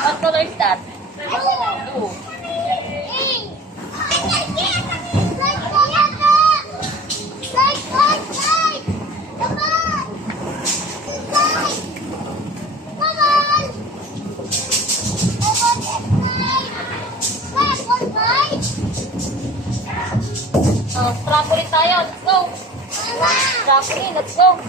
What color is that? Blue. Oh, trampoline tayo. Let's go. Trampoline, let's go.